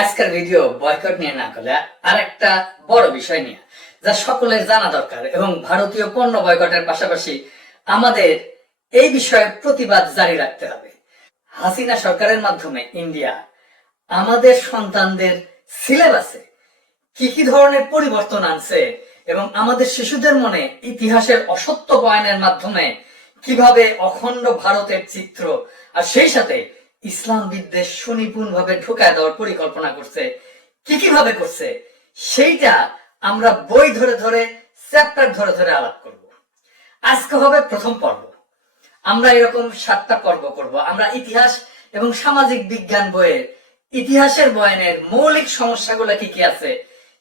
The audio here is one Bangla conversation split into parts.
আজকের ভিডিও বয়কট নিয়ে না করলে আরেকটা বড় বিষয় নিয়ে, যা সকলের জানা দরকার এবং ভারতীয় পণ্য বয়কটের পাশাপাশি আমাদের এই বিষয়ে প্রতিবাদ জারি রাখতে হবে। হাসিনা সরকারের মাধ্যমে ইন্ডিয়া আমাদের সন্তানদের সিলেবাসে কি কি ধরনের পরিবর্তন আনছে এবং আমাদের শিশুদের মনে ইতিহাসের অসত্য বয়ানের মাধ্যমে কিভাবে অখণ্ড ভারতের চিত্র আর সেই সাথে ইসলাম বিদ্বেষ সুনিপুণ ভাবে ঢুকায় দেওয়ার পরিকল্পনা করছে, কি কিভাবে করছে সেইটা আমরা বই ধরে ধরে চ্যাপ্টার ধরে ধরে আলাপ করব। আজকে হবে প্রথম পর্ব। আমরা এরকম 7টা পর্ব করব। আমরা ইতিহাস এবং সামাজিক বিজ্ঞান বইয়ের ইতিহাসের বয়ানের মৌলিক সমস্যাগুলো কি কি আছে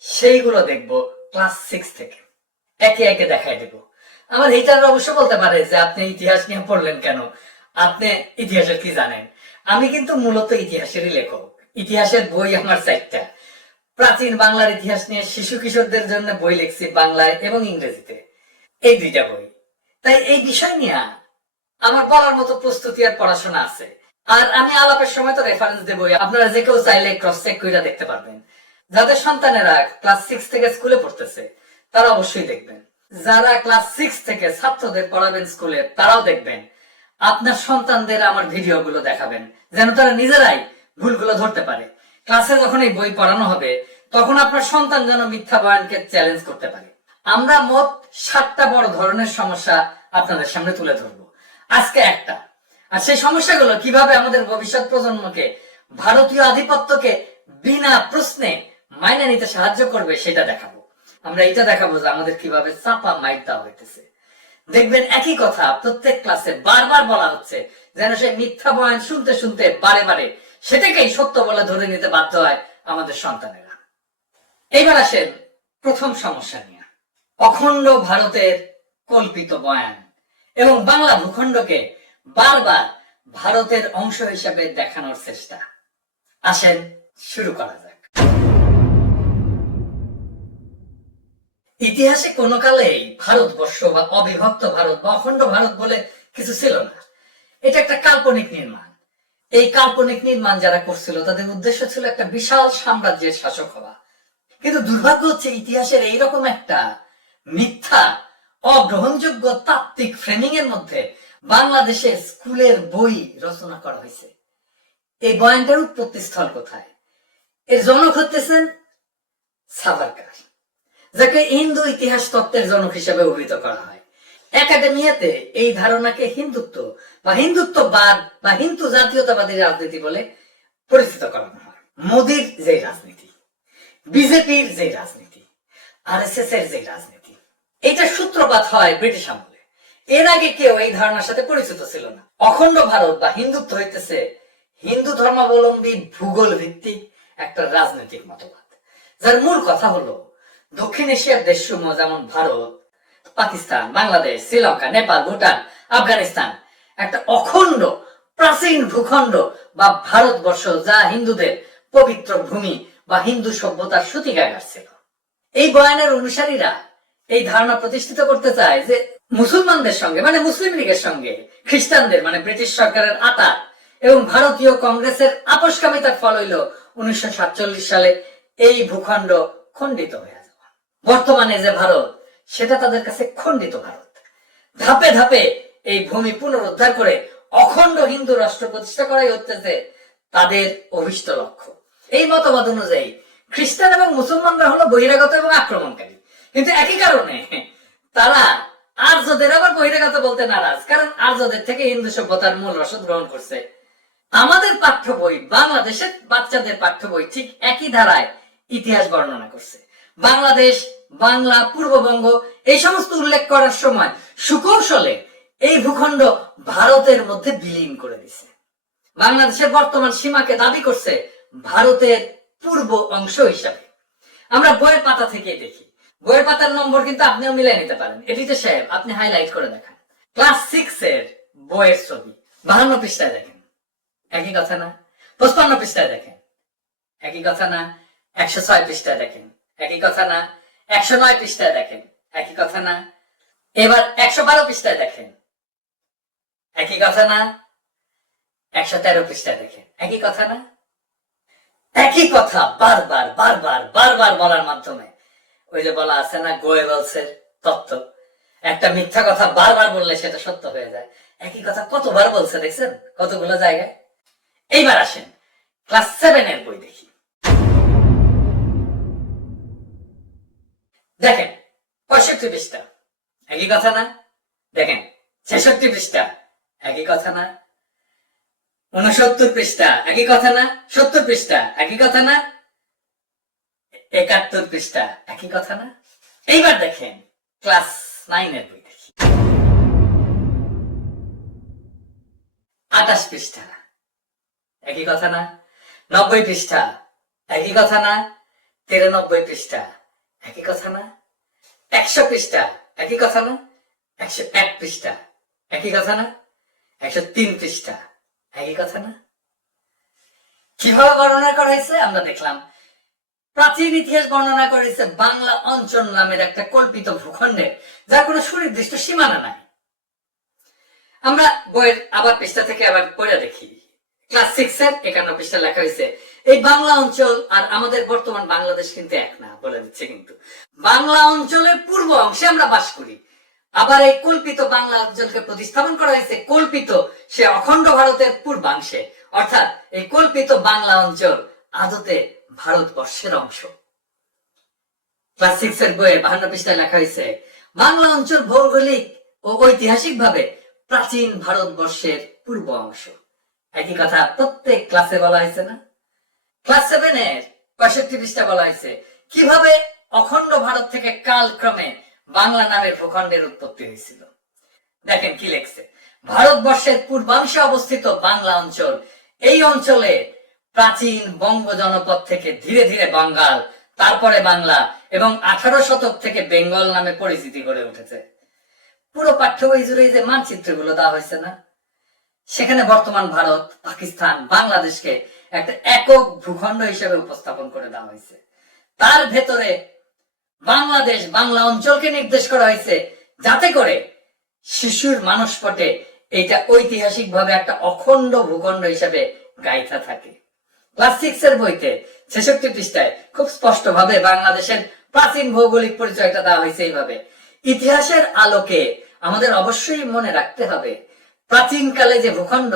সেইগুলো দেখব ক্লাস 6 থেকে। একে একে দেখাই দেব। আমার এইটার অবশ্য বলতে পারে যে আপনি ইতিহাস নিয়ে পড়লেন কেন, আপনি ইতিহাসের কি জানেন। আমি কিন্তু মূলত ইতিহাসেরই লেখক। ইতিহাসের বই আমার 4টা। প্রাচীন বাংলার ইতিহাস নিয়ে শিশু কিশোরদের জন্য বই লিখছি বাংলায় এবং ইংরেজিতে, এই 2টা বই। তাই এই বিষয় নিয়ে আমার বলার মতো প্রস্তুতি আর পড়াশোনা আছে। আর আমি আলাপের সময় তো রেফারেন্স দেবো, আপনারা যে কেউ চাইলে ক্রস চেক করে দেখতে পারবেন। যাদের সন্তানেরা ক্লাস 6 থেকে স্কুলে পড়তেছে তারা অবশ্যই দেখবেন। যারা ক্লাস 6 থেকে ছাত্রদের পড়াবেন স্কুলে তারাও দেখবেন। আপনার সন্তানদের আমার ভিডিও গুলো দেখাবেন যেন তারা নিজেরাই ভুলগুলো ধরতে পারে। ক্লাসে যখন এই বই পড়ানো হবে তখন আপনার সন্তান যেন মিথ্যা বয়ানকে চ্যালেঞ্জ করতে পারে। আমরা মোট 7টা বড় ধরনের সমস্যা আপনাদের সামনে তুলে ধরবো, আজকে একটা। আর সেই সমস্যাগুলো কিভাবে আমাদের ভবিষ্যৎ প্রজন্মকে ভারতীয় আধিপত্যকে বিনা প্রশ্নে মাইনে নিতে সাহায্য করবে সেটা দেখাবো। আমরা এটা দেখাবো যে আমাদের কিভাবে চাপা মাইর দেওয়া হইতেছে। দেখবেন একই কথা প্রত্যেক ক্লাসে বারবার বলা হচ্ছে, যেন সে মিথ্যা বয়ান শুনতে শুনতে বারে বারে সেটাকেই সত্য বলে ধরে নিতে বাধ্য হয় আমাদের সন্তানেরা। এইবার আসেন প্রথম সমস্যা নিয়ে, অখণ্ড ভারতের কল্পিত বয়ান এবং বাংলা ভূখণ্ডকে বারবার ভারতের অংশ হিসেবে দেখানোর চেষ্টা। আসেন শুরু করা যাক। ইতিহাসে কোন কালেই ভারতবর্ষ বা অবিভক্ত ভারত বা অখণ্ড ভারত বলে কিছু ছিল না। এটা একটা কাল্পনিক নির্মাণ। এই কাল্পনিক নির্মাণ যারা করছিল তাদের উদ্দেশ্য ছিল একটা বিশাল সাম্রাজ্যের শাসক হওয়া। কিন্তু দুর্ভাগ্য হচ্ছে ইতিহাসের এইরকম একটা মিথ্যা অগ্রহণযোগ্য তাত্ত্বিক ফ্রেমিং এর মধ্যে বাংলাদেশে স্কুলের বই রচনা করা হয়েছে। এই বয়ানটার উৎপত্তি স্থল কোথায়? এর জনক হতেছেন সাভারকার, যাকে হিন্দু ইতিহাস তত্ত্বের জনক হিসেবে অভিহিত করা হয়। একাডেমিয়াতে এই ধারণাকে হিন্দুত্ব বা হিন্দুত্ববাদ বা হিন্দু জাতীয়তাবাদী রাজনীতি বলে পরিচিত করানো হয়। মোদীর যে রাজনীতি, বিজেপির যে রাজনীতি, আরএসএস এর যে রাজনীতি, এটা সূত্রপাত হয় ব্রিটিশ আমলে। এর আগে কেউ এই ধারণার সাথে পরিচিত ছিল না। অখণ্ড ভারত বা হিন্দুত্ব হইতেছে হিন্দু ধর্মাবলম্বী ভূগোল ভিত্তিক একটা রাজনৈতিক মতবাদ, যার মূল কথা হলো দক্ষিণ এশিয়ার দেশসমূহ যেমন ভারত, পাকিস্তান, বাংলাদেশ, শ্রীলঙ্কা, নেপাল, ভুটান, আফগানিস্তান একটা অখণ্ড প্রাচীন ভূখণ্ড বা ভারতবর্ষ, যা হিন্দুদের পবিত্র ভূমি বা হিন্দু সভ্যতার সূতিকাগার ছিল। এই বয়ানের অনুসারীরা এই ধারণা প্রতিষ্ঠিত করতে চায় যে মুসলমানদের সঙ্গে মানে মুসলিম লীগের সঙ্গে খ্রিস্টানদের মানে ব্রিটিশ সরকারের আঁতাত এবং ভারতীয় কংগ্রেসের আপোষকামিতার ফল হইল 1947 সালে এই ভূখণ্ড খণ্ডিত হয়ে যাওয়া। বর্তমানে যে ভারত সেটা তাদের কাছে খণ্ডিত ভারত। ধাপে ধাপে এই ভূমি পুনরুদ্ধার করে অখণ্ড হিন্দু রাষ্ট্র প্রতিষ্ঠা করাই হচ্ছে তাদের অভিষ্ট লক্ষ্য। এই মতবাদ অনুযায়ী খ্রিস্টান এবং মুসলমানরা হলো বহিরাগত এবং আক্রমণকারী, কিন্তু একই কারণে তারা আর্যদের আবার বহিরাগত বলতে নারাজ, কারণ আর্যদের থেকে হিন্দু সভ্যতার মূল রসদ গ্রহণ করছে। আমাদের পাঠ্য বই, বাংলাদেশের বাচ্চাদের পাঠ্য বই ঠিক একই ধারায় ইতিহাস বর্ণনা করছে। বাংলাদেশ, বাংলা, পূর্ববঙ্গ এই সমস্ত উল্লেখ করার সময় সুকৌশলে এই ভূখণ্ড ভারতের মধ্যে বিলীন করে দিছে। বাংলাদেশের বর্তমান সীমাকে দাবি করছে ভারতের পূর্ব অংশ হিসাবে। আমরা বইয়ের পাতা থেকে দেখি, বইয়ের পাতার নম্বর কিন্তু আপনিও মিলাই নিতে পারেন। এটিতে সাহেব আপনি হাইলাইট করে দেখান। ক্লাস 6 এর বইয়ের ছবি 52 পৃষ্ঠায় দেখেন, একই কথা না? 55 পৃষ্ঠায় দেখেন, একই কথা না? 106 পৃষ্ঠায় দেখেন, একই কথা না? 109 পৃষ্ঠায় দেখেন, একই কথা না? এবার 112 পৃষ্ঠায় দেখেন, একই কথা না? 113 পৃষ্ঠায় দেখেন, একই কথা না? একই কথা বারবার বারবার বারবার বলার মাধ্যমে, ওই যে বলা আছে না গোয়েবলসের তত্ত্ব, একটা মিথ্যা কথা বারবার বললে সেটা সত্য হয়ে যায়। একই কথা কতবার বলছে দেখছেন কতগুলো জায়গায়। এইবার আসেন ক্লাস 7 এর বই দেখি। দেখেন 65 পৃষ্ঠা, একই কথা না? দেখেন 66 পৃষ্ঠা, একই কথা না? 69 পৃষ্ঠা, একই কথা না? 70 পৃষ্ঠা, একই কথা না? 71 পৃষ্ঠা, একই কথা না? এইবার দেখেন ক্লাস 9 এর বই দেখি। 28 পৃষ্ঠা, একই কথা না? 90 পৃষ্ঠা, একই কথা না? 93 পৃষ্ঠা, একই কথা না? 100 পৃষ্ঠা, একই কথা না? 101 পৃষ্ঠা, একই কথা না? 103 পৃষ্ঠা, একই কথা না? কিভাবে বর্ণনা করা হয়েছে আমরা দেখলাম। প্রাচীন ইতিহাস বর্ণনা করেছে বাংলা অঞ্চল নামের একটা কল্পিত ভূখণ্ডের, যার কোনো সুনির্দিষ্ট সীমানা নাই। আমরা বইয়ের আবার পৃষ্ঠা থেকে আবার পড়ে দেখি। ক্লাস 6 এর 51 পৃষ্ঠা লেখা হয়েছে, এই বাংলা অঞ্চল আর আমাদের বর্তমান বাংলাদেশ কিন্তু এক না, বলে দিচ্ছে। কিন্তু বাংলা অঞ্চলের পূর্ব অংশে আমরা বাস করি। আবার এই কল্পিত বাংলা অঞ্চলকে প্রতিস্থাপন করা হয়েছে কল্পিত সে অখণ্ড ভারতের পূর্বাংশে, অর্থাৎ এই কল্পিত বাংলা অঞ্চল আদতে ভারতবর্ষের অংশ। ক্লাস 6 এর বইয়ে 52 পৃষ্ঠায় লেখা হয়েছে, বাংলা অঞ্চল ভৌগোলিক ও ঐতিহাসিক ভাবে প্রাচীন ভারতবর্ষের পূর্ব অংশ। একই কথা প্রত্যেক ক্লাসে বলা হয়েছে না? ক্লাস 7 এর 65 পৃষ্ঠা বলা হয়েছে কিভাবে অখণ্ড ভারত থেকে কালক্রমে বাংলা নামের ভূখণ্ডের উৎপত্তি হয়েছিল। দেখেন কি লেখছে, ভারতবর্ষের পূর্বাংশে অবস্থিত বাংলা অঞ্চল, এই অঞ্চলে প্রাচীন বঙ্গ জনপদ থেকে ধীরে ধীরে বাঙ্গাল, তারপরে বাংলা এবং 18 শতক থেকে বেঙ্গল নামে পরিচিতি গড়ে উঠেছে। পুরো পাঠ্য বই জুড়ে যে মানচিত্রগুলো দেওয়া হয়েছে না, সেখানে বর্তমান ভারত, পাকিস্তান, বাংলাদেশকে একটা একক ভূখণ্ড হিসেবে উপস্থাপন করে দেওয়া হয়েছে। তার ভেতরে বাংলাদেশ, বাংলা অঞ্চলকে নির্দেশ করা হয়েছে যাতে করে শিশুর মানসপটে এটা ঐতিহাসিক ভাবে একটা অখণ্ড ভূখণ্ড হিসেবে গাইথা থাকে। ক্লাস 6 এর বইতে 66 পৃষ্ঠায় খুব স্পষ্ট ভাবে বাংলাদেশের প্রাচীন ভৌগোলিক পরিচয়টা দেওয়া হয়েছে এইভাবে। ইতিহাসের আলোকে আমাদের অবশ্যই মনে রাখতে হবে, প্রাচীনকালে যে ভূখণ্ড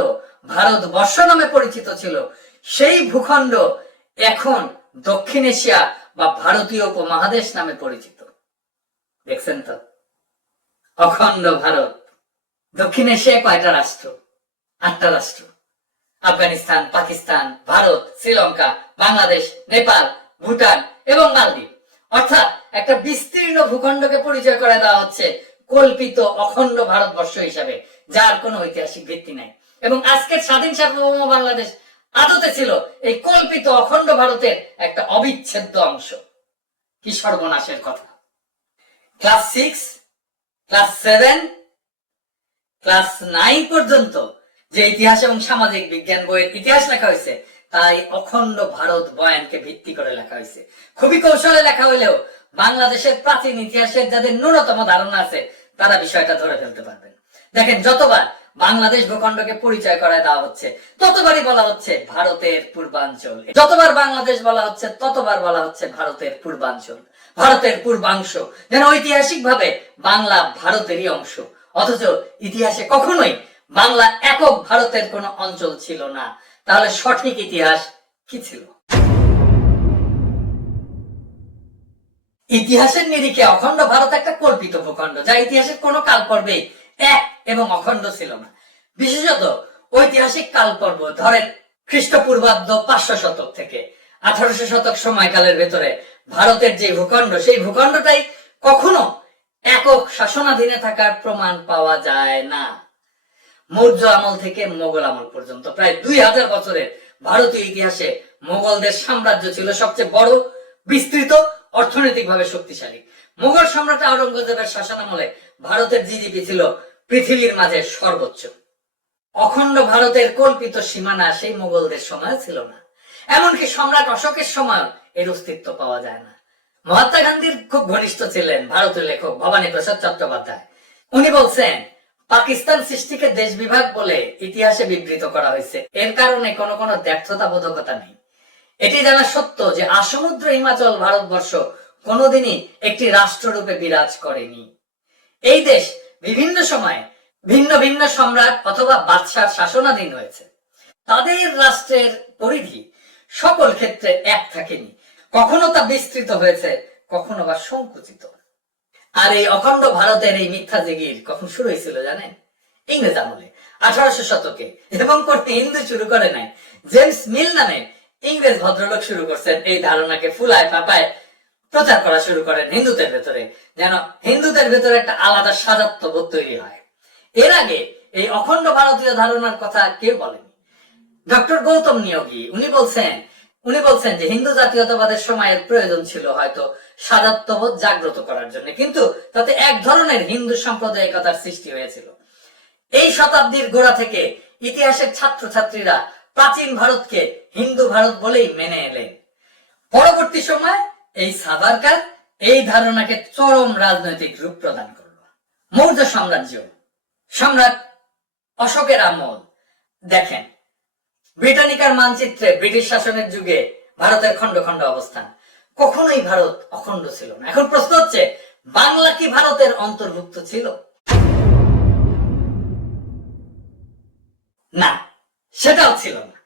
ভারতবর্ষ নামে পরিচিত ছিল, সেই ভূখণ্ড এখন দক্ষিণ এশিয়া বা ভারতীয় উপমহাদেশ নামে পরিচিত। দেখছেন তো, অখণ্ড ভারত। দক্ষিণ এশিয়ায় কয়টা রাষ্ট্র? 8টা রাষ্ট্র, আফগানিস্তান, পাকিস্তান, ভারত, শ্রীলঙ্কা, বাংলাদেশ, নেপাল, ভুটান এবং মালদ্বীপ। অর্থাৎ একটা বিস্তীর্ণ ভূখণ্ডকে পরিচয় করে দেওয়া হচ্ছে কল্পিত অখণ্ড ভারতবর্ষ হিসাবে, যার কোনো ঐতিহাসিক ভিত্তি নাই। এবং আজকের স্বাধীন সার্বভৌম বাংলাদেশ আদতে ছিল এই কল্পিত অখণ্ড ভারতের একটা অবিচ্ছেদ্য অংশ। কি সর্বনাশের কথা! ক্লাস 6, ক্লাস 7, ক্লাস 9 পর্যন্ত যে ইতিহাস এবং সামাজিক বিজ্ঞান বইয়ের ইতিহাস লেখা হয়েছে, তাই অখণ্ড ভারত বয়ানকে ভিত্তি করে লেখা হয়েছে। খুবই কৌশলে লেখা হইলেও বাংলাদেশের প্রাচীন ইতিহাসের যাদের ন্যূনতম ধারণা আছে তারা বিষয়টা ধরে ফেলতে পারবেন। দেখেন, যতবার বাংলাদেশ ভূখণ্ডকে পরিচয় করায় দেওয়া হচ্ছে ততবারই বলা হচ্ছে ভারতের পূর্বাঞ্চল। যতবার বাংলাদেশ বলা হচ্ছে ততবার বলা হচ্ছে ভারতের পূর্বাঞ্চল, ভারতের পূর্বাংশ, যেন ঐতিহাসিক ভাবে বাংলা ভারতেরই অংশ। অথচ ইতিহাসে কখনোই বাংলা একক ভারতের কোন অঞ্চল ছিল না। তাহলে সঠিক ইতিহাস কি ছিল? ইতিহাসের নিরিখে অখণ্ড ভারত একটা কল্পিত ভূখণ্ড, যা ইতিহাসের কোন কাল পর্বে এক এবং অখণ্ড ছিল না। বিশেষত ঐতিহাসিক কাল পর্ব ধরেন খ্রিস্টপূর্বাব্দ 500 শতক থেকে 1800 শতক সময়কালের ভেতরে ভারতের যে ভূখণ্ড, সেই ভূখণ্ডটাই কখনো একক শাসনাধীনে থাকার প্রমাণ পাওয়া যায় না। মৌর্য আমল থেকে মোগল আমল পর্যন্ত প্রায় 2000 বছরের ভারতীয় ইতিহাসে মোগলদের সাম্রাজ্য ছিল সবচেয়ে বড়, বিস্তৃত, অর্থনৈতিকভাবে শক্তিশালী। মোগল সম্রাট আওরঙ্গজেবের শাসনামলে ভারতের জিডিপি ছিল পৃথিবীর মাঝে সর্বোচ্চ। অখণ্ড ভারতের কল্পিত সীমানা সেই মোগলদের সময় ছিল না। এমনকি সম্রাট অশোকের সময় এর অস্তিত্ব পাওয়া যায় না। মহাত্মা গান্ধীর খুব ঘনিষ্ঠ ছিলেন ভারতীয় লেখক ভবানী প্রসাদ চট্টোপাধ্যায়। উনি বলছেন, পাকিস্তান সৃষ্টিকে দেশ বিভাগ বলে ইতিহাসে বিবৃত করা হয়েছে, এর কারণে কোনো ব্যর্থতা বোধকতা নেই। এটি জানা সত্য যে আসমুদ্র হিমাচল ভারতবর্ষ কোনোদিনই একটি রাষ্ট্ররূপে বিরাজ করেনি। এই দেশ বিভিন্ন সময়ে ভিন্ন ভিন্ন সম্রাট অথবা বাদশার শাসনাধীন হয়েছে। তাদের রাষ্ট্রের পরিধি সকল ক্ষেত্রে এক থাকেনি, কখনো তা বিস্তৃত হয়েছে, কখনো বা সংকুচিত। আর এই অখণ্ড ভারতের এই মিথ্যা জিগির কখন শুরু হয়েছিল জানেন? ইংরেজ আমলে 1800 শতকে, এবং করতে হিন্দু শুরু করে নাই, জেমস মিল নামে ইংরেজ ভদ্রলোক শুরু করছেন এই ধারণাকে ফুলায় ফাঁপায় প্রচার করা শুরু করেন হিন্দুদের ভেতরে, যেন হিন্দুদের ভেতরে একটা আলাদা সাজাত্যবোধ তৈরি হয়। এর আগে এই অখণ্ড ভারতীয় ধারণার কথা কেউ বলেনি। ডক্টর গৌতম নিয়োগী উনি বলছেন যে হিন্দু জাতীয়তাবাদের সময়ের প্রয়োজন ছিল হয়তো সাজাত্যবোধ জাগ্রত করার জন্য, কিন্তু তাতে এক ধরনের হিন্দু সাম্প্রদায়িকতার সৃষ্টি হয়েছিল। এই শতাব্দীর গোড়া থেকে ইতিহাসের ছাত্রছাত্রীরা প্রাচীন ভারতকে হিন্দু ভারত বলেই মেনে এলেন। পরবর্তী সময় এই সাভারকার এই ধারণাকে চরম রাজনৈতিক রূপ প্রদান করল। মৌর্য সাম্রাজ্য, সম্রাট অশোকের আমল দেখেন, ব্রিটানিকার মানচিত্রে ব্রিটিশ শাসনের যুগে ভারতের খন্ড খন্ড অবস্থান, কখনোই ভারত অখণ্ড ছিল না। এখন প্রশ্ন হচ্ছে, বাংলা কি ভারতের অন্তর্ভুক্ত ছিল? না, সেটাও ছিল না,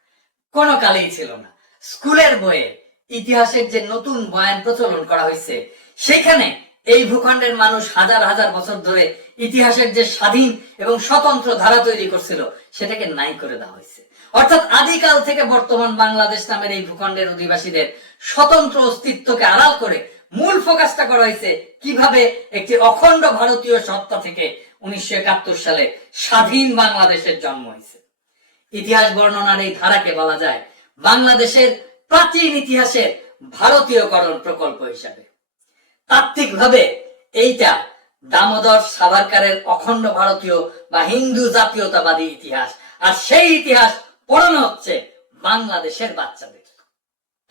কোন কালেই ছিল না। স্কুলের বইয়ে ইতিহাসের যে নতুন বয়ান প্রচলন করা হয়েছে, সেখানে এই ভূখণ্ডের মানুষ হাজার হাজার বছর ধরে ইতিহাসের যে স্বাধীন এবং স্বতন্ত্র ধারা তৈরি করছিল সেটাকে নাই করে দেওয়া হয়েছে। অর্থাৎ আদিকাল থেকে বর্তমান বাংলাদেশ নামের এই ভূখণ্ডের অধিবাসীদের স্বতন্ত্র অস্তিত্বকে আড়াল করে মূল ফোকাসটা করা হয়েছে কিভাবে একটি অখণ্ড ভারতীয় সত্তা থেকে 1971 সালে স্বাধীন বাংলাদেশের জন্ম হয়েছে। ইতিহাস বর্ণনার এই ধারাকে বলা যায় বাংলাদেশের প্রাচীন ইতিহাসের ভারতীয়করণ প্রকল্প হিসাবে। তাত্ত্বিকভাবে এইটা দামোদর সাভারকারের অখণ্ড ভারতীয় বা হিন্দু জাতীয়তাবাদী ইতিহাস, আর সেই ইতিহাস পড়ানো হচ্ছে বাংলাদেশের বাচ্চাদের।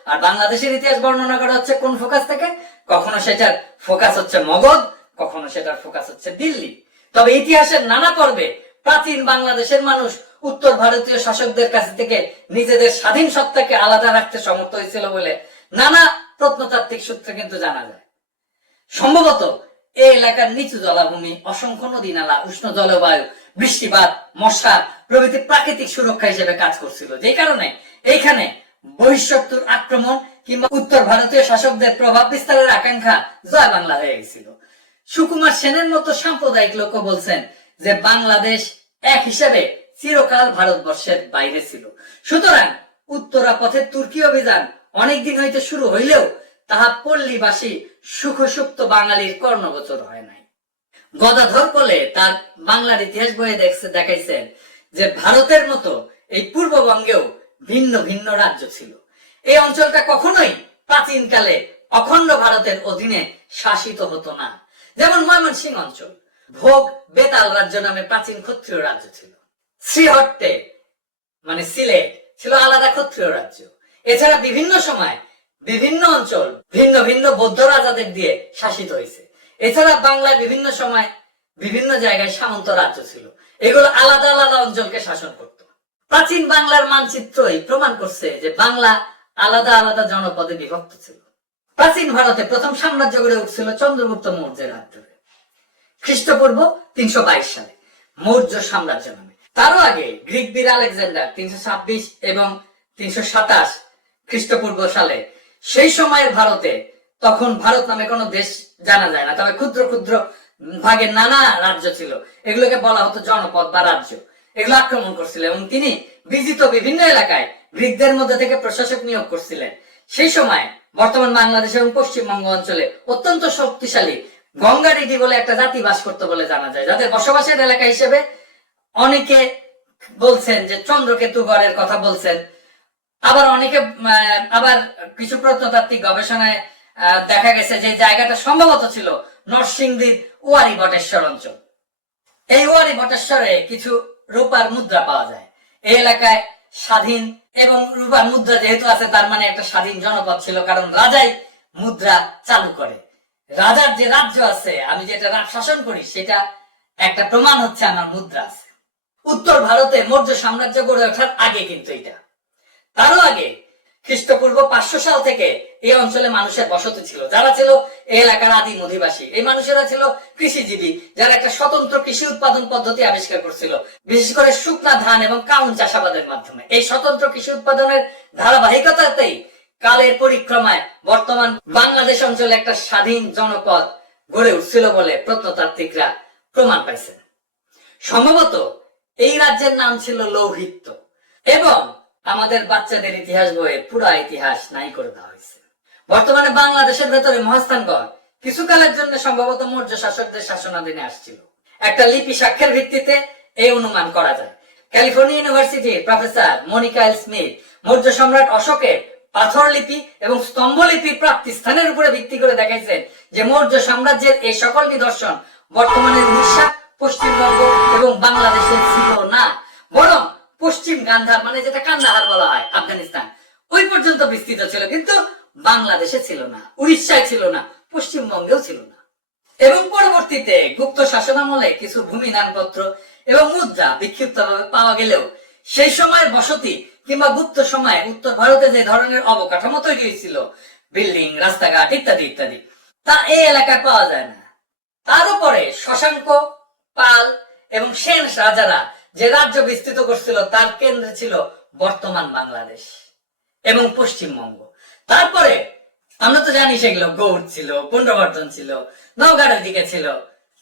আর বাংলাদেশের ইতিহাস বর্ণনা করা হচ্ছে কোন ফোকাস থেকে? কখনো সেটার ফোকাস হচ্ছে মগধ, কখনো সেটার ফোকাস হচ্ছে দিল্লি। তবে ইতিহাসের নানা পর্বে প্রাচীন বাংলাদেশের মানুষ উত্তর ভারতীয় শাসকদের কাছ থেকে নিজেদের স্বাধীন সত্তাকে আলাদা রাখতে সমর্থ হয়েছিল বলে নানা প্রত্নতাত্ত্বিক সূত্রে কিন্তু জানা যায়। সম্ভবত এই এলাকার নিচু জলাভূমি, অসংখ্য নদী নালা, উষ্ণ জলবায়ু, বৃষ্টিপাত, মশা প্রভৃতি প্রাকৃতিক সুরক্ষা হিসেবে কাজ করছিল, যে কারণে এইখানে বহিঃশত্রুর আক্রমণ কিংবা উত্তর ভারতীয় শাসকদের প্রভাব বিস্তারের আকাঙ্ক্ষা জয় বাংলা হয়ে গেছিল। সুকুমার সেনের মতো সাম্প্রদায়িক লোক বলছেন যে বাংলাদেশ এক হিসেবে চিরকাল ভারতবর্ষের বাইরে ছিল। সুতরাং উত্তরা পথে তুর্কি অভিযান অনেকদিন হইতে শুরু হইলেও তাহা পল্লীবাসী সুখসুপ্ত বাঙালির কর্ণগোচর হয় নাই। গদাধর কোলে তার বাংলার ইতিহাস বইয়ে দেখাইছেন যে ভারতের মতো এই পূর্ববঙ্গেও ভিন্ন ভিন্ন রাজ্য ছিল। এই অঞ্চলটা কখনোই প্রাচীনকালে অখণ্ড ভারতের অধীনে শাসিত হতো না। যেমন ময়মনসিংহ অঞ্চল, ভোগ বেতাল রাজ্য নামে প্রাচীন ক্ষত্রিয় রাজ্য ছিল। শ্রীহট্টে মানে সিলেট ছিল আলাদা ক্ষত্রিয় রাজ্য। এছাড়া বিভিন্ন সময় বিভিন্ন অঞ্চল ভিন্ন ভিন্ন বৌদ্ধ রাজাদের দিয়ে শাসিত হয়েছে। এছাড়া বাংলায় বিভিন্ন সময় বিভিন্ন জায়গায় সামন্ত রাজ্য ছিল, এগুলো আলাদা আলাদা অঞ্চলকে শাসন করত। প্রাচীন বাংলার মানচিত্রই প্রমাণ করছে যে বাংলা আলাদা আলাদা জনপদে বিভক্ত ছিল। প্রাচীন ভারতে প্রথম সাম্রাজ্য গড়ে উঠছিল চন্দ্রগুপ্ত মৌর্যের আদরে, খ্রিস্টপূর্ব 322 সালে মৌর্য সাম্রাজ্য নামে। তারও আগে গ্রিক বীর আলেকজান্ডার 326 এবং 327 খ্রিস্টপূর্ব সালে, সেই সময়ের ভারতে, তখন ভারত নামে কোনো দেশ জানা যায় না, তবে ক্ষুদ্র ক্ষুদ্র ভাগে নানা রাজ্য ছিল, এগুলোকে বলা হতো জনপদ বা রাজ্য। এগুলো আক্রমণ করছিল এবং তিনি বিজিত বিভিন্ন এলাকায় গ্রিকদের মধ্যে থেকে প্রশাসক নিয়োগ করছিলেন। সেই সময় বর্তমান বাংলাদেশ এবং পশ্চিমবঙ্গ অঞ্চলে অত্যন্ত শক্তিশালী গঙ্গারিডি বলে একটা জাতি বাস করতো বলে জানা যায়, যাদের বসবাসের এলাকা হিসেবে অনেকে বলছেন যে চন্দ্রকেতুগড়ের কথা বলছেন। আবার কিছু প্রত্নতাত্ত্বিক গবেষণায় দেখা গেছে যে জায়গাটা সম্ভবত ছিল নরসিংদীর ওয়ারি বটেশ্বর অঞ্চল। এই ওয়ারি বটেশ্বরে কিছু রূপার মুদ্রা পাওয়া যায়। এই এলাকায় স্বাধীন এবং রূপার মুদ্রা যেহেতু আছে, তার মানে একটা স্বাধীন জনপদ ছিল, কারণ রাজাই মুদ্রা চালু করে। রাজার যে রাজ্য আছে, আমি যেটা শাসন করি, সেটা একটা প্রমাণ হচ্ছে আমার মুদ্রা আছে। উত্তর ভারতে মৌর্য সাম্রাজ্য গড়ে ওঠার আগে কিন্তু এটা, তারও আগে খ্রিস্টপূর্ব 500 সাল থেকে এই অঞ্চলে মানুষের বসতি ছিল, যারা ছিল এই এলাকার আদিম অধিবাসী। এই মানুষেরা ছিল কৃষিজীবী, যারা একটা স্বতন্ত্র কৃষি উৎপাদন পদ্ধতি আবিষ্কার করছিল, বিশেষ করে শুকনা ধান এবং কাউন চাষাবাদের মাধ্যমে। এই স্বতন্ত্র কৃষি উৎপাদনের ধারাবাহিকতাতেই কালের পরিক্রমায় বর্তমান বাংলাদেশ অঞ্চলে একটা স্বাধীন জনপদ গড়ে উঠছিল বলে প্রত্নতাত্ত্বিকরা প্রমাণ পাইছেন। সম্ভবত এই রাজ্যের নাম ছিল লৌহিত্য, এবং আমাদের বাচ্চাদের ইতিহাস বইয়ে পুরা ইতিহাস নাই করে দেওয়া হয়েছে। বর্তমানে বাংলাদেশের ভেতরে মহাস্থানগড় কিছুকালের জন্য সম্ভবত মৌর্য শাসকদের শাসনাধীনে আসছিল। একটা লিপি সাক্ষ্যের ভিত্তিতে এই অনুমান করা যায়। ক্যালিফোর্নিয়া ইউনিভার্সিটির প্রফেসর মনিকা এল স্মিথ মৌর্য সম্রাট অশোকের পাথর লিপি এবং স্তম্ভ লিপির প্রাপ্তি স্থানের উপরে ভিত্তি করে দেখাইছেন যে মৌর্য সাম্রাজ্যের এই সকল নিদর্শন বর্তমানে উড়িষ্যা, পশ্চিমবঙ্গ এবং বাংলাদেশে ছিল না, বরং পশ্চিম গান্ধার মানে যেটা কান্দাহার বলা হয় আফগানিস্তান ওই পর্যন্ত বিস্তৃত ছিল, কিন্তু বাংলাদেশে ছিল না, উড়িষ্যায় ছিল না, পশ্চিমবঙ্গেও ছিল না। এবং পরবর্তীতে গুপ্ত শাসনামলে কিছু ভূমি দানপত্র এবং মুদ্রা বিক্ষিপ্তভাবে পাওয়া গেলেও সেই সময়ের বসতি কিংবা গুপ্ত সময়ে উত্তর ভারতে যে ধরনের অবকাঠামো তৈরি হয়েছিল, বিল্ডিং, রাস্তাঘাট ইত্যাদি ইত্যাদি, তা এই এলাকায় পাওয়া যায় না। তার উপরে শশাঙ্ক, পাল এবং সেন রাজারা যে রাজ্য বিস্তৃত করছিল তার কেন্দ্রে ছিল বর্তমান বাংলাদেশ এবং পশ্চিমবঙ্গ। তারপরে আমরা তো জানি সেগুলো গৌড় ছিল, পুণ্ড্রবর্ধন ছিল, নওগাঁর দিকে ছিল।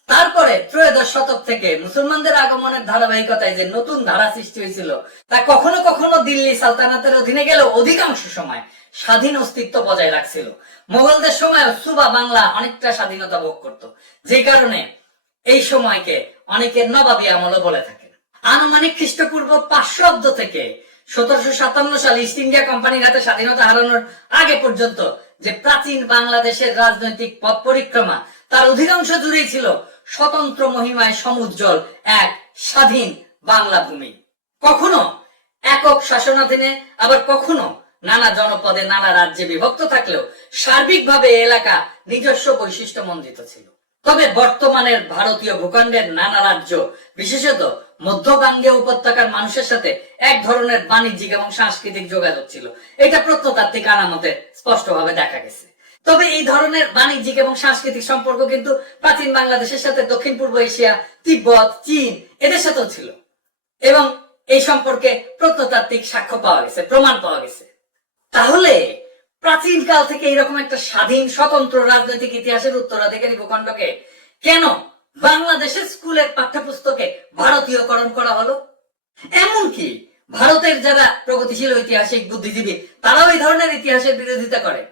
তারপরে ত্রয়োদশ শতক থেকে মুসলমানদের আগমনের ধারাবাহিকতায় যে নতুন ধারা সৃষ্টি হয়েছিল তা কখনো কখনো দিল্লি সালতানাতের অধীনে গেলেও অধিকাংশ সময় স্বাধীন অস্তিত্ব বজায় রাখছিল। মোগলদের সময় সুবা বাংলা অনেকটা স্বাধীনতা ভোগ করত, যে কারণে এই সময়কে অনেকে নবাবী আমলও বলে থাকেন। আনুমানিক খ্রিস্টপূর্ব 500 অব্দ থেকে 1757 সালে ইস্ট ইন্ডিয়া কোম্পানির হাতে স্বাধীনতা হারানোর আগে পর্যন্ত যে প্রাচীন বাংলাদেশের রাজনৈতিক পথ পরিক্রমা তার অধিকাংশ জুড়েই ছিল স্বতন্ত্র মহিমায় সমুজ্জ্বল এক স্বাধীন বাংলা ভূমি, কখনো একক শাসনাধীনে, আবার কখনো নানা জনপদে নানা রাজ্যে বিভক্ত থাকলেও সার্বিকভাবে এলাকা নিজস্ব বৈশিষ্ট্য মণ্ডিত ছিল। তবে বর্তমানের ভারতীয় ভূখণ্ডের নানা রাজ্য, বিশেষত মধ্যগাঙ্গেয় উপত্যকার মানুষের সাথে এক ধরনের বাণিজ্যিক এবং সাংস্কৃতিক যোগাযোগ ছিল, এটা প্রত্নতাত্ত্বিক আনামতে স্পষ্টভাবে দেখা গেছে। তবে এই ধরনের বাণিজ্যিক এবং সাংস্কৃতিক সম্পর্ক কিন্তু প্রাচীন বাংলাদেশের সাথে দক্ষিণ পূর্ব এশিয়া, তিব্বত, চীন এদের সাথেও ছিল, এবং এই সম্পর্কে প্রত্নতাত্ত্বিক সাক্ষ্য পাওয়া গেছে, প্রমাণ পাওয়া গেছে। তাহলে প্রাচীন কাল থেকে এরকম একটা স্বাধীন স্বতন্ত্র রাজনৈতিক ইতিহাসের উত্তরাধিকারী ভূখণ্ডকে কেন বাংলাদেশের স্কুলের পাঠ্যপুস্তকে ভারতীয়করণ করা হলো? এমনকি ভারতের যারা প্রগতিশীল ঐতিহাসিক বুদ্ধিজীবী তারাও এই ধরনের ইতিহাসের বিরোধিতা করে।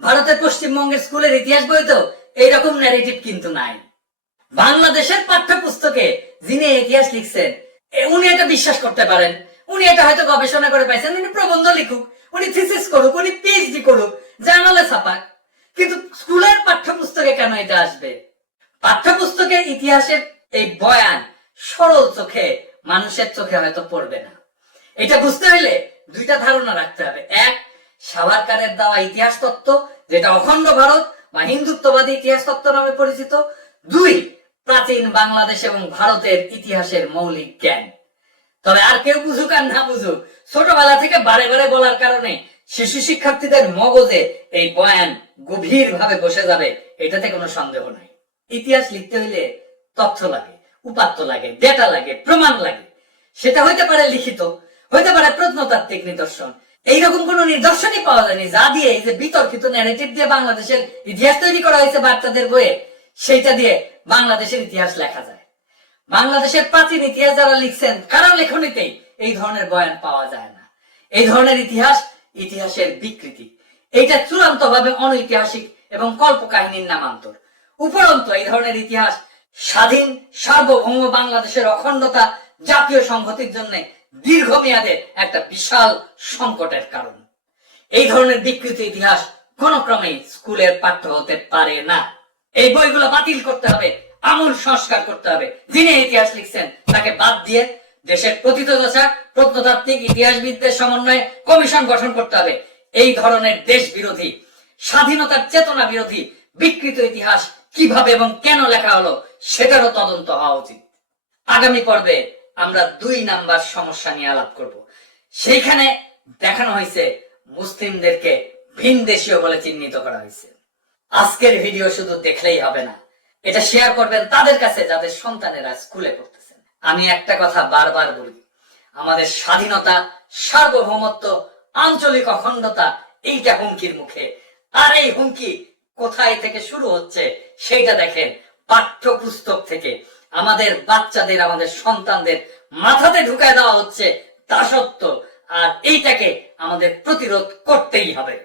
ভারতের পশ্চিমবঙ্গের স্কুলের ইতিহাস বইতেও এইরকম ন্যারেটিভ কিন্তু নাই। বাংলাদেশের পাঠ্যপুস্তকে যিনি ইতিহাস লিখছেন উনি এটা বিশ্বাস করতে পারেন, উনি এটা হয়তো গবেষণা করে পাইছেন, উনি প্রবন্ধ লিখুক, উনি থিসিস করুক, উনি পিএইচডি করুক, জার্নালে ছাপাক, কিন্তু স্কুলের পাঠ্যপুস্তকে কেন এটা আসবে? পাঠ্যপুস্তকের ইতিহাসের এই বয়ান সরল চোখে মানুষের চোখে হয়তো পড়বে না। এটা বুঝতে হলে দুইটা ধারণা রাখতে হবে। এক, সাভারকারের দেওয়া ইতিহাস তত্ত্ব যেটা অখণ্ড ভারত বা হিন্দুত্ববাদী ইতিহাস তত্ত্ব নামে পরিচিত। দুই, প্রাচীন বাংলাদেশ এবং ভারতের ইতিহাসের মৌলিক জ্ঞান। তবে আর কেউ বুঝুক আর না বুঝুক, ছোটবেলা থেকে বারে বারে বলার কারণে শিশু শিক্ষার্থীদের মগজে এই বয়ান গভীর ভাবে বসে যাবে, এটাতে কোনো সন্দেহ নাই। ইতিহাস লিখতে হইলে তথ্য লাগে, উপাত্ত লাগে, ডেটা লাগে, প্রমাণ লাগে। সেটা হইতে পারে লিখিত, হইতে পারে প্রত্নতাত্ত্বিক নিদর্শন। এইরকম কোন নিদর্শনই পাওয়া যায়নি যা দিয়ে এই যে বিতর্কিত ন্যারেটিভ দিয়ে বাংলাদেশের ইতিহাস তৈরি করা হয়েছে বার্তাদের বইয়ে, সেইটা দিয়ে বাংলাদেশের ইতিহাস লেখা যায়। বাংলাদেশের প্রাচীন ইতিহাস যারা লিখছেন কারো লেখনীতেই এই ধরনের বয়ান পাওয়া যায় না। এই ধরনের ইতিহাস ইতিহাসের বিকৃতি, এইটা চূড়ান্ত ভাবে অনৈতিহাসিক এবং কল্পকাহিনীর নামান্তর। উপরন্তু এই ধরনের ইতিহাস স্বাধীন সার্বভৌম বাংলাদেশের অখণ্ডতা, জাতীয় সংহতির জন্য দীর্ঘমেয়াদে একটা বিশাল সংকটের কারণ। এই ধরনের বিকৃত ইতিহাস কোন ক্রমেই স্কুলের পাঠ্য হতে পারে না। এই বইগুলো বাতিল করতে হবে, আমূল সংস্কার করতে হবে। যিনি ইতিহাস লিখছেন তাকে বাদ দিয়ে দেশের প্রথিতযশা প্রত্নতাত্ত্বিক ইতিহাসবিদদের সমন্বয়ে কমিশন গঠন করতে হবে। এই ধরনের দেশ বিরোধী, স্বাধীনতার চেতনা বিরোধী বিকৃত ইতিহাস কিভাবে এবং কেন লেখা হলো সেটারও তদন্ত হওয়া উচিত। আগামী পর্বে আমরা 2 নাম্বার সমস্যা নিয়ে আলাপ করব। সেইখানে দেখানো হয়েছে মুসলিমদেরকে ভিনদেশীয় বলে চিহ্নিত করা হয়েছে। আজকের ভিডিও শুধু দেখলেই হবে না, এটা শেয়ার করবেন তাদের কাছে যাদের সন্তানেরা স্কুলে পড়তেছেন। আমি একটা কথা বারবার বলি, আমাদের স্বাধীনতা, সার্বভৌমত্ব, আঞ্চলিক অখণ্ডতা এইটা হুমকির মুখে। আর এই হুমকি কোথায় থেকে শুরু হচ্ছে সেইটা দেখেন, পাঠ্যপুস্তক থেকে। আমাদের বাচ্চাদের, আমাদের সন্তানদের মাথাতে ঢুকায় দেওয়া হচ্ছে দাসত্ব, আর এইটাকে আমাদের প্রতিরোধ করতেই হবে।